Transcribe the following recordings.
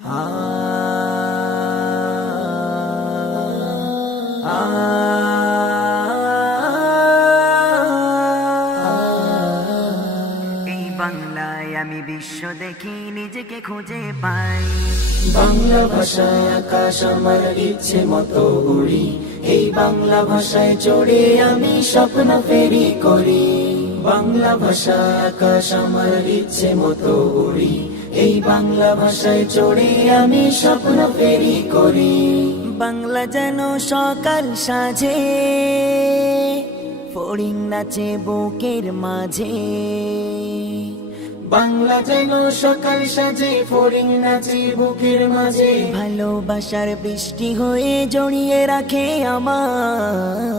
এই বাংলায় আমি বিশ্ব দেখি, নিজেকে খুঁজে পাই। বাংলা ভাষায় আকাশ আমার ইচ্ছে মতো উড়ি। এই বাংলা ভাষায় চড়ে আমি স্বপ্ন ফেরি করি। বাংলা ভাষায় আকাশ আমার ইচ্ছে মতো উড়ি। এই বাংলা ভাষায় চড়ে আমি স্বপ্ন ফেরি করি। বাংলা যেন সকাল সাজে ফড়িং নাচে বুকের মাঝে। বাংলা যেন সকাল সাজে ফরিং নাচে বুকের মাঝে। ভালোবাসার বৃষ্টি হয়ে জড়িয়ে রাখে আমার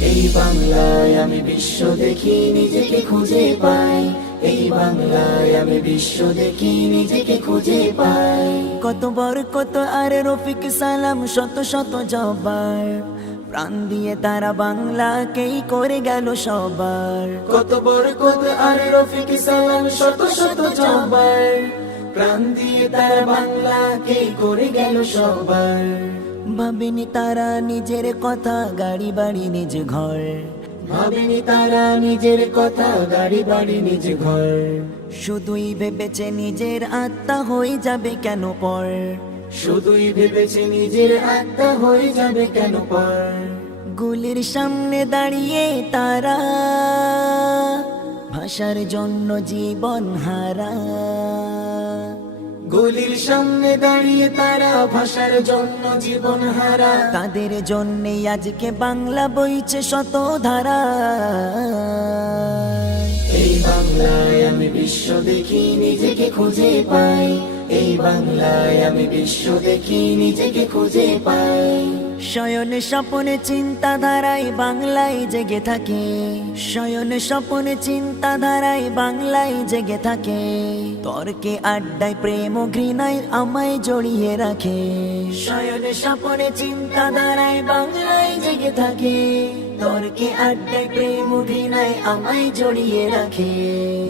এই বাংলায় আমি বিশ্ব দেখি, নিজেকে খুঁজে পাই। এই বাংলায় আমি বিশ্ব দেখি নিজেকে খুঁজে পাই। কত বর কত আর রফিক সালাম শত শত জবার প্রাণ দিয়ে তারা বাংলাকেই করে গেল সবার। কত বড় কত আর রফিক সালাম শত শত জবার প্রাণ দিয়ে তার বাংলাকে করে গেল সবার। ভাবিনি তারা নিজের কথা গাড়ি বাড়ি নিজ ঘর। ভাবিনি তারা নিজের কথা গাড়ি বাড়ি নিজ ঘর। শুধুই ভেবেছে নিজের আত্মা হয়ে যাবে কেন পর? শুধুই ভেবেছে নিজের আত্মা হয়ে যাবে কেন পর? গুলির সামনে দাঁড়িয়ে তারা ভাষার জন্য জীবন হারা। গলির সামনে দাঁড়িয়ে তারা ভাষার জন্য জীবন হারা। তাদের জন্যে আজকে বাংলা বইছে শত ধারা। বাংলায় আমি বিশ্ব দেখি, নিজেকে খুঁজে পাই। এই বাংলায় আমি বিশ্ব দেখি, নিজেকে খুঁজে পাই। শয়ন স্বপনে চিন্তাধারায় বাংলায় জেগে থাকে। শয়ন স্বপনে চিন্তাধারায় বাংলায় জেগে থাকে। তর্কে আড্ডায় প্রেম ঘৃণায় আমায় জড়িয়ে রাখে। শয়ন স্বপনে চিন্তাধারায় বাংলায় জেগে থাকে। তর্কে আড্ডায় প্রেম ঘৃণায় আমায় জড়িয়ে রাখে।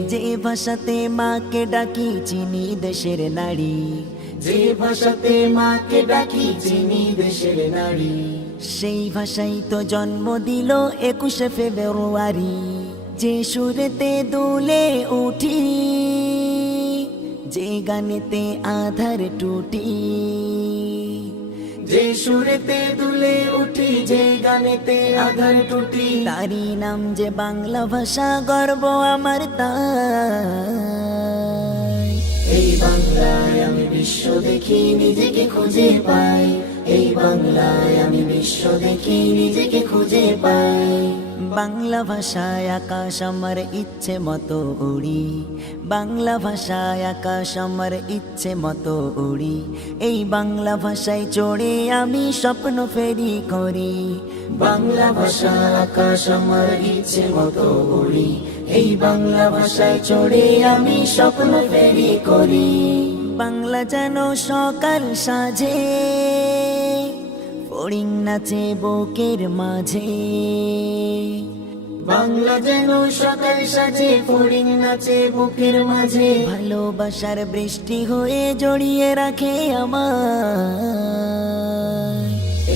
যে ভাষাতে মাকে ডাকি চিনি দেশের নারী। যে ভাষাতে মাকে ডাকি চিনি দেশের নারী। সেই ভাষাই তো জন্ম দিল একুশে ফেব্রুয়ারি। যে সুরেতে দুলে উঠি যে গানেতে আধার টুটি। যে সুরেতে দুলে উঠি যে গানেতে আধার টুটি। তারি নাম যে বাংলা ভাষা গর্ব আমার তাই। এই বাংলায় আমি বিশ্ব দেখি নিজেকে খুঁজে পাই। এই বাংলায় আমি বিশ্ব দেখি নিজেকে খুঁজে পাই। বাংলা ভাষায় আকাশ আমার ইচ্ছে মতো উড়ি। বাংলা ভাষায় আকাশ আমার ইচ্ছে মতো উড়ি। এই বাংলা ভাষায় চড়ে আমি স্বপ্ন ফেরি করি। বাংলা ভাষা আকাশ আমার ইচ্ছে মতো উড়ি। এই বাংলা ভাষায় চড়ে আমি স্বপ্ন ফেরি করি। বাংলা যেন সকাল সাজে ফড়িং নাচে বুকের মাঝে। বাংলা যেন সকাল সাজে ফড়িং নাচে বুকের মাঝে। ভালোবাসার বৃষ্টি হয়ে জড়িয়ে রাখে আমার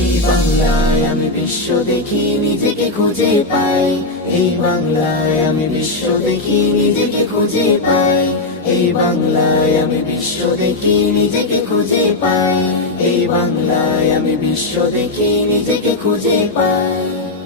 এই বাংলায় আমি বিশ্ব দেখি নিজেকে খুঁজে পাই। এই বাংলায় আমি বিশ্ব দেখি নিজেকে খুঁজে পাই। এই বাংলায় আমি বিশ্ব দেখি নিজেকে খুঁজে পাই। এই বাংলায় আমি বিশ্ব দেখি নিজেকে খুঁজে পাই।